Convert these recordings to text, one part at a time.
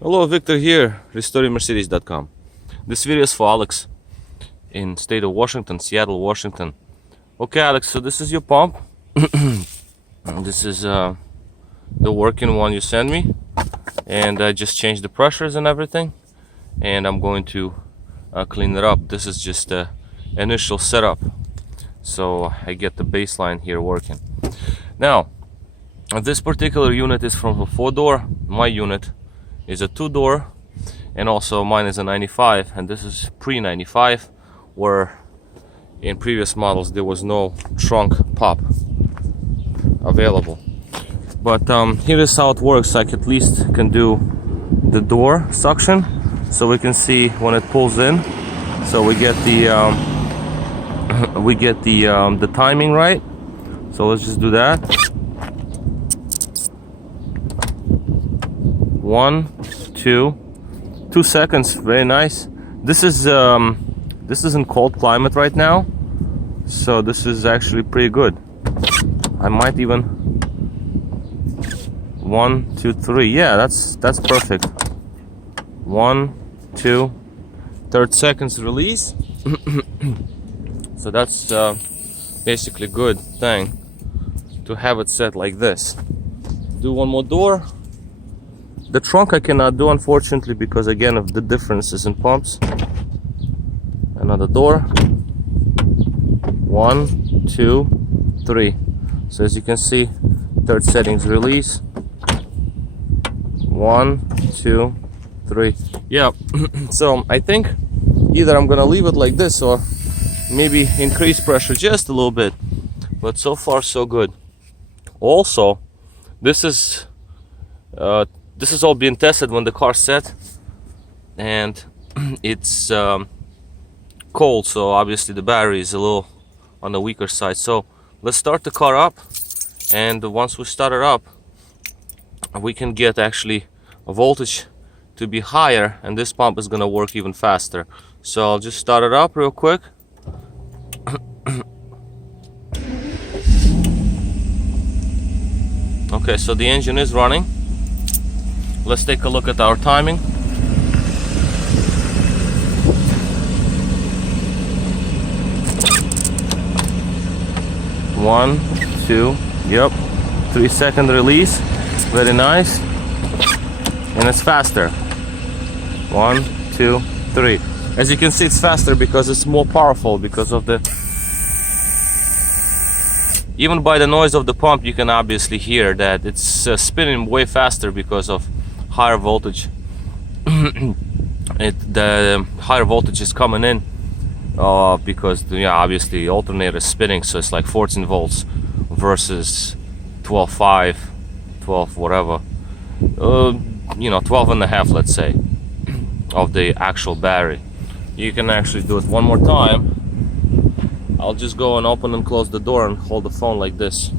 Hello, Victor here, restoringmercedes.com. This video is for Alex in state of Washington, Seattle, Washington. Okay, Alex, so this is your pump. This is the working one you sent me, and I just changed the pressures and everything, and I'm going to clean it up. This is just the initial setup, so I get the baseline here working. Now, this particular unit is from a 4-door. My unit is a 2-door, and also mine is a 95, and this is pre-95, where in previous models there was no trunk pop available. But here is how it works. I at least can do the door suction, so we can see when it pulls in, so we get the the timing right. So let's just do that. 1, 2 seconds. Very nice. This is in cold climate right now, so this is actually pretty good. I might even 1, 2, 3. Yeah, that's perfect. 1, 2, 3 seconds release. So that's basically good thing to have it set like this. Do one more door. The trunk I cannot do, unfortunately, because again of the differences in pumps. Another door. 1, 2, 3. So as you can see, third settings release. 1, 2, 3. Yeah. So I think either I'm gonna leave it like this or maybe increase pressure just a little bit. But so far so good. Also, this is all being tested when the car's set, and it's cold, so obviously the battery is a little on the weaker side. So let's start the car up, and once we start it up, we can get actually a voltage to be higher, and this pump is gonna work even faster. So I'll just start it up real quick. Okay, so the engine is running. Let's take a look at our timing. 1, 2, yep, 3 second release. Very nice. And it's faster. 1, 2, 3. As you can see, it's faster because it's more powerful, because of the, even by the noise of the pump you can obviously hear that it's spinning way faster because of higher voltage. The higher voltage is coming in because obviously the alternator is spinning, so it's like 14 volts versus 12.5, 12 whatever, 12 and a half, let's say, of the actual battery. You can actually do it one more time. I'll just go and open and close the door and hold the phone like this.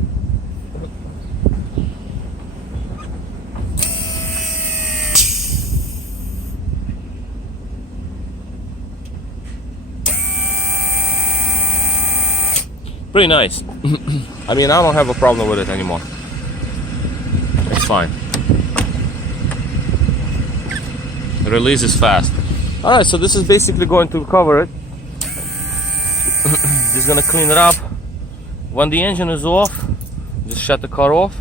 Pretty nice. I mean, I don't have a problem with it anymore. It's fine. The release is fast. Alright, so this is basically going to cover it. Just gonna clean it up. When the engine is off, just shut the car off.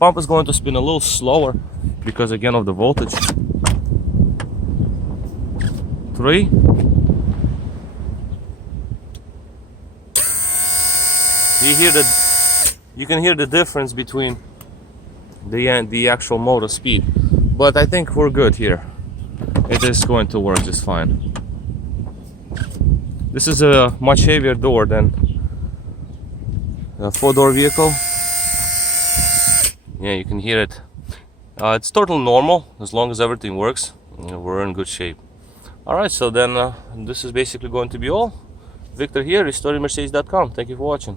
Pump is going to spin a little slower because again of the voltage. 3. You can hear the difference between the actual motor speed, but I think we're good here. It is going to work just fine. This is a much heavier door than a 4-door vehicle. Yeah, you can hear it. It's totally normal as long as everything works. We're in good shape. Alright, so then this is basically going to be all. Victor here, restoringmercedes.com. Thank you for watching.